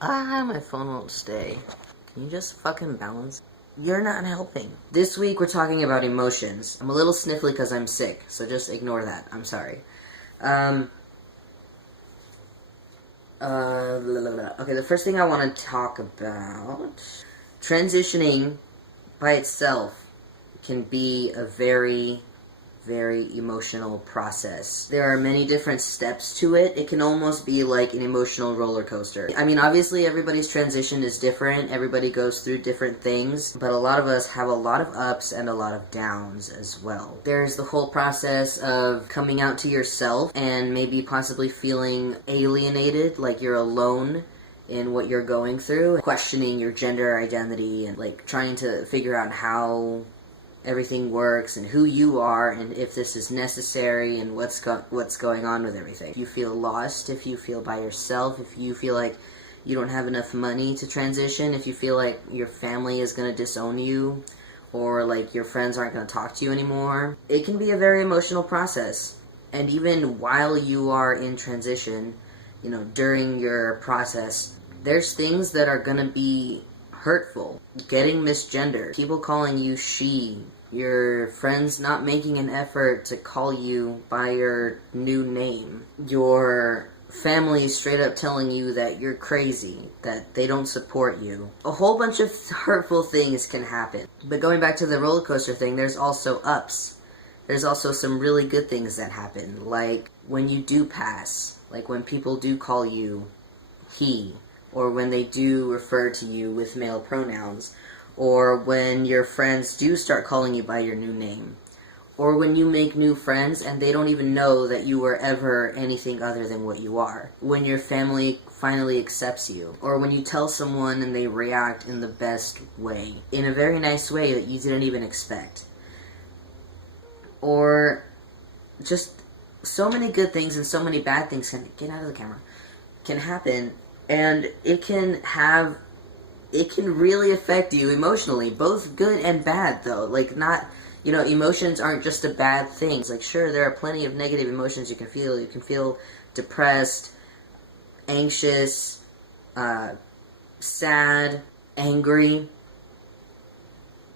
My phone won't stay. Can you just fucking balance? You're not helping. This week we're talking about emotions. I'm a little sniffly because I'm sick, so just ignore that. I'm sorry. Okay, the first thing I want to talk about... Transitioning by itself can be a very emotional process. There are many different steps to it. It can almost be like an emotional roller coaster. I mean, obviously everybody's transition is different. Everybody goes through different things, but a lot of us have a lot of ups and a lot of downs as well. There's the whole process of coming out to yourself and maybe possibly feeling alienated, like you're alone in what you're going through, questioning your gender identity and like trying to figure out how everything works and who you are and if this is necessary and what's going on with everything. If you feel lost, if you feel by yourself, if you feel like you don't have enough money to transition, if you feel like your family is going to disown you or like your friends aren't going to talk to you anymore, it can be a very emotional process. And even while you are in transition, you know, during your process, there's things that are going to be hurtful. Getting misgendered, people calling you she, your friends not making an effort to call you by your new name, your family straight up telling you that you're crazy, that they don't support you. A whole bunch of hurtful things can happen. But going back to the roller coaster thing, there's also ups. There's also some really good things that happen, like when you do pass, like when people do call you he, or when they do refer to you with male pronouns, or when your friends do start calling you by your new name, or when you make new friends and they don't even know that you were ever anything other than what you are, when your family finally accepts you, or when you tell someone and they react in the best way, in a very nice way that you didn't even expect, or just so many good things and so many bad things can get out of the camera can happen. And it can really affect you emotionally, both good and bad, though. Like, not, you know, emotions aren't just a bad thing. Like, sure, there are plenty of negative emotions you can feel. You can feel depressed, anxious, sad, angry.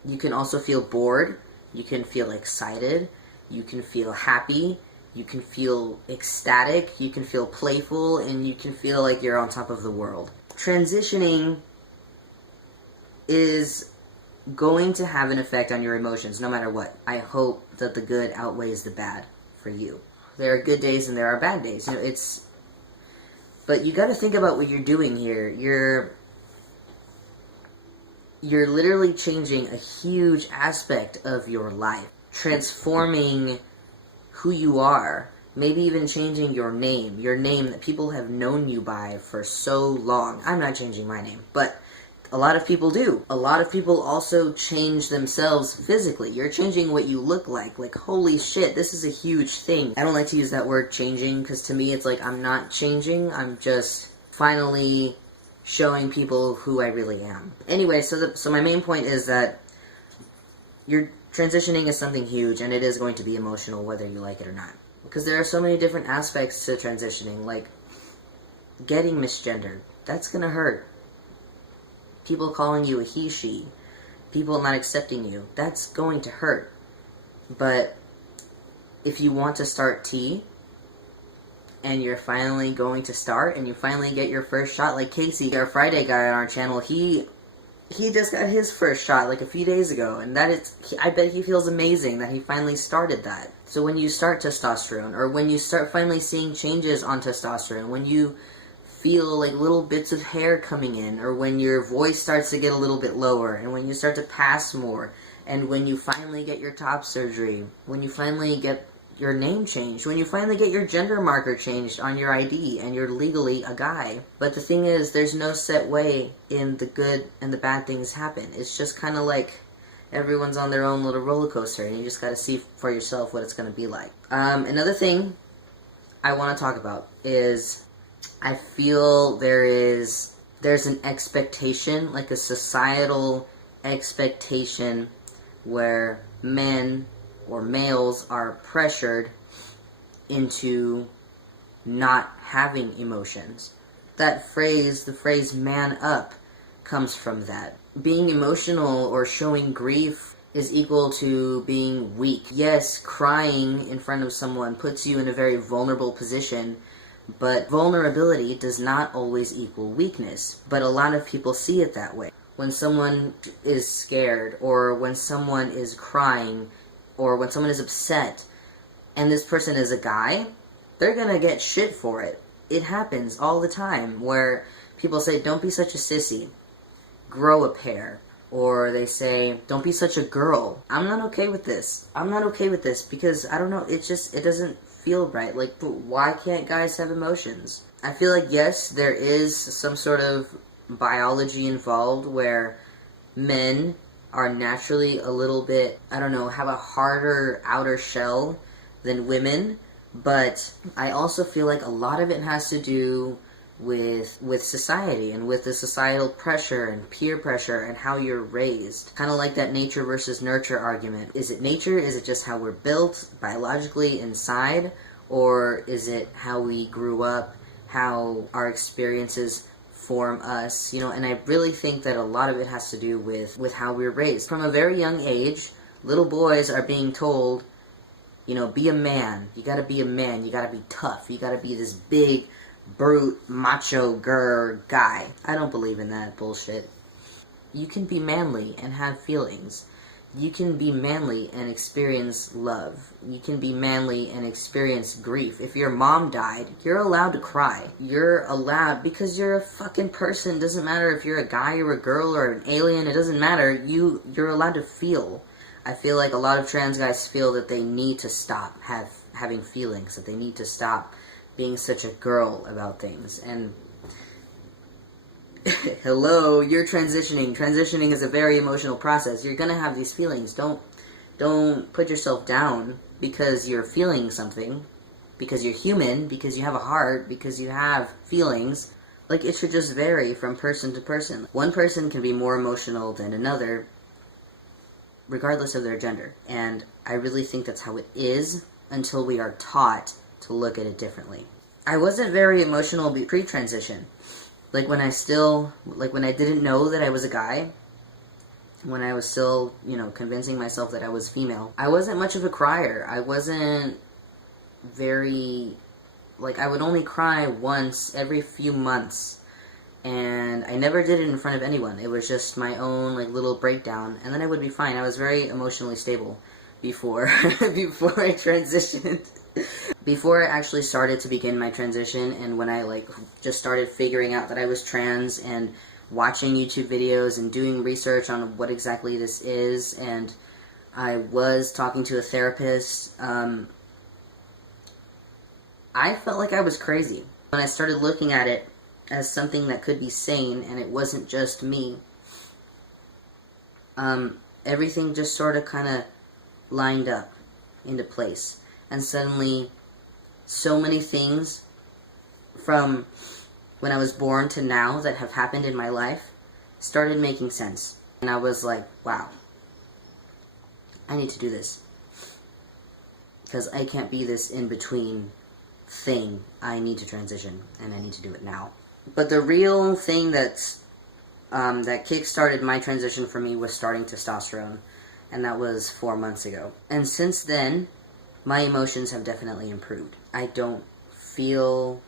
You can also feel bored. You can feel excited. You can feel happy. You can feel ecstatic, you can feel playful, and you can feel like you're on top of the world. Transitioning is going to have an effect on your emotions, no matter what. I hope that the good outweighs the bad for you. There are good days and there are bad days. You know, but you gotta think about what you're doing here. You're literally changing a huge aspect of your life. Transforming who you are, maybe even changing your name that people have known you by for so long. I'm not changing my name, but a lot of people do. A lot of people also change themselves physically. You're changing what you look like, holy shit, this is a huge thing. I don't like to use that word changing, because to me it's like I'm not changing, I'm just finally showing people who I really am. Anyway, so my main point is that you're transitioning is something huge, and it is going to be emotional whether you like it or not. Because there are so many different aspects to transitioning, like getting misgendered. That's gonna hurt. People calling you a he, she. People not accepting you. That's going to hurt. But if you want to start T, and you're finally going to start, and you finally get your first shot, like Casey, our Friday guy on our channel, he just got his first shot like a few days ago, and I bet he feels amazing that he finally started that. So when you start testosterone, or when you start finally seeing changes on testosterone, when you feel like little bits of hair coming in, or when your voice starts to get a little bit lower, and when you start to pass more, and when you finally get your top surgery, when you finally get your name changed, when you finally get your gender marker changed on your ID and you're legally a guy. But the thing is, there's no set way in the good and the bad things happen. It's just kind of like everyone's on their own little roller coaster, and you just gotta see for yourself what it's gonna be like. Another thing I want to talk about is I feel there's an expectation, like a societal expectation, where men or males are pressured into not having emotions. That phrase, the phrase man up, comes from that. Being emotional or showing grief is equal to being weak. Yes, crying in front of someone puts you in a very vulnerable position, but vulnerability does not always equal weakness. But a lot of people see it that way. When someone is scared, or when someone is crying, or when someone is upset, and this person is a guy, they're gonna get shit for it. It happens all the time, where people say, don't be such a sissy, grow a pair. Or they say, don't be such a girl. I'm not okay with this. I'm not okay with this because, I don't know, it doesn't feel right. Like, why can't guys have emotions? I feel like, yes, there is some sort of biology involved where men are naturally a little bit, I don't know, have a harder outer shell than women. But I also feel like a lot of it has to do with society and with the societal pressure and peer pressure and how you're raised. Kind of like that nature versus nurture argument. Is it nature? Is it just how we're built biologically inside? Or is it how we grew up, how our experiences form us? You know, and I really think that a lot of it has to do with how we're raised. From a very young age, little boys are being told, you know, be a man. You gotta be a man. You gotta be tough. You gotta be this big, brute, macho, guy. I don't believe in that bullshit. You can be manly and have feelings. You can be manly and experience love. You can be manly and experience grief. If your mom died, you're allowed to cry. You're allowed, because you're a fucking person. It doesn't matter if you're a guy or a girl or an alien. It doesn't matter. You're allowed to feel. I feel like a lot of trans guys feel that they need to stop having feelings, that they need to stop being such a girl about things. And hello, you're transitioning. Transitioning is a very emotional process. You're gonna have these feelings. Don't put yourself down because you're feeling something, because you're human, because you have a heart, because you have feelings. Like, it should just vary from person to person. One person can be more emotional than another, regardless of their gender. And I really think that's how it is until we are taught to look at it differently. I wasn't very emotional pre-transition. Like when I didn't know that I was a guy, when I was still, you know, convincing myself that I was female, I wasn't much of a crier. I wasn't very, like, I would only cry once every few months, and I never did it in front of anyone. It was just my own, like, little breakdown, and then I would be fine. I was very emotionally stable before I transitioned. Before I actually started to begin my transition, and when I, like, just started figuring out that I was trans and watching YouTube videos and doing research on what exactly this is, and I was talking to a therapist, I felt like I was crazy. When I started looking at it as something that could be sane, and it wasn't just me, everything just sort of kind of lined up into place. And suddenly, so many things from when I was born to now that have happened in my life started making sense. And I was like, wow, I need to do this. Because I can't be this in-between thing. I need to transition, and I need to do it now. But the real thing that kick-started my transition for me was starting testosterone, and that was 4 months ago. And since then, my emotions have definitely improved. I don't feel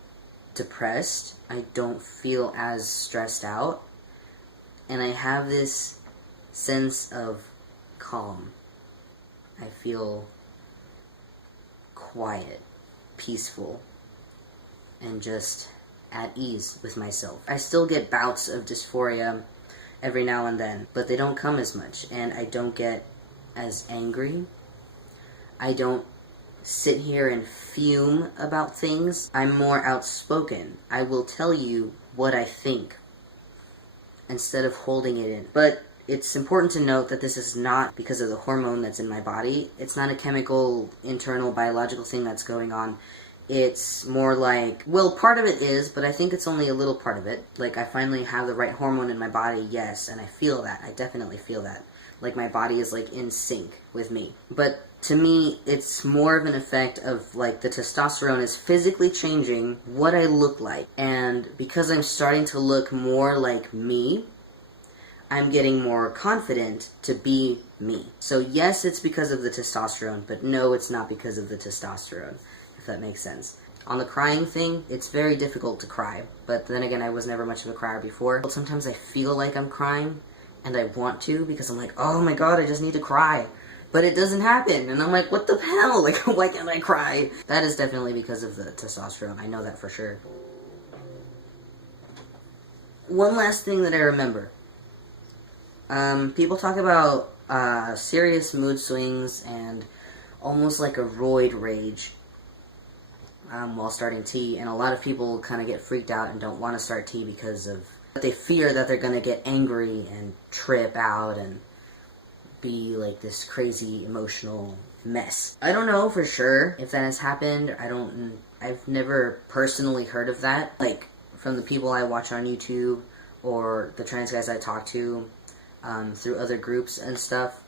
depressed. I don't feel as stressed out. And I have this sense of calm. I feel quiet, peaceful, and just at ease with myself. I still get bouts of dysphoria every now and then, but they don't come as much, and I don't get as angry. I don't sit here and fume about things. I'm more outspoken. I will tell you what I think instead of holding it in. But it's important to note that this is not because of the hormone that's in my body. It's not a chemical, internal, biological thing that's going on. it's more like, well, part of it is, but I think it's only a little part of it. Like, I finally have the right hormone in my body, yes, and I feel that. I definitely feel that. Like, my body is, like, in sync with me. But to me, it's more of an effect of, like, the testosterone is physically changing what I look like. And because I'm starting to look more like me, I'm getting more confident to be me. So yes, it's because of the testosterone, but no, it's not because of the testosterone, if that makes sense. On the crying thing, it's very difficult to cry, but then again, I was never much of a crier before. But sometimes I feel like I'm crying, and I want to, because I'm like, oh my god, I just need to cry. But it doesn't happen, and I'm like, what the hell? Like, why can't I cry? That is definitely because of the testosterone, I know that for sure. One last thing that I remember. People talk about serious mood swings and almost like a roid rage while starting tea, and a lot of people kind of get freaked out and don't want to start tea because of they fear that they're going to get angry and trip out and be like this crazy emotional mess. I don't know for sure if that has happened. I've never personally heard of that, like from the people I watch on YouTube or the trans guys I talk to through other groups and stuff.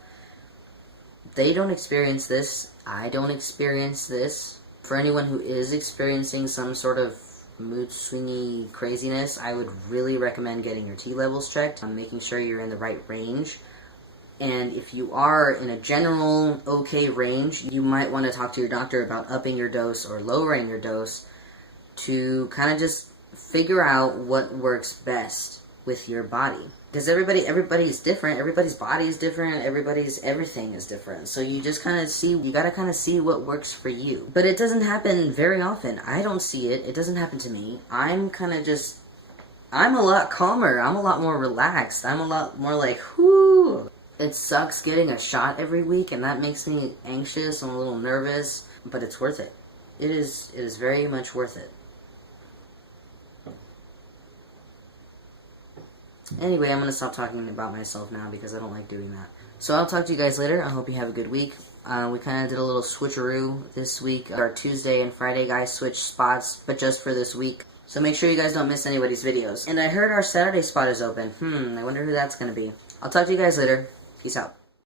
They don't experience this. I don't experience this. For anyone who is experiencing some sort of mood swingy craziness, I would really recommend getting your T levels checked, making sure you're in the right range. And if you are in a general okay range, you might want to talk to your doctor about upping your dose or lowering your dose to kind of just figure out what works best with your body. Because everybody's different, everybody's body is different, everything is different. So you just kind of see, you gotta kind of see what works for you. But it doesn't happen very often. I don't see it. It doesn't happen to me. I'm a lot calmer. I'm a lot more relaxed. I'm a lot more like, whoo. It sucks getting a shot every week, and that makes me anxious and a little nervous, but it's worth it. It is very much worth it. Anyway, I'm going to stop talking about myself now because I don't like doing that. So I'll talk to you guys later. I hope you have a good week. We kind of did a little switcheroo this week. Our Tuesday and Friday guys switched spots, but just for this week. So make sure you guys don't miss anybody's videos. And I heard our Saturday spot is open. I wonder who that's going to be. I'll talk to you guys later. Peace out.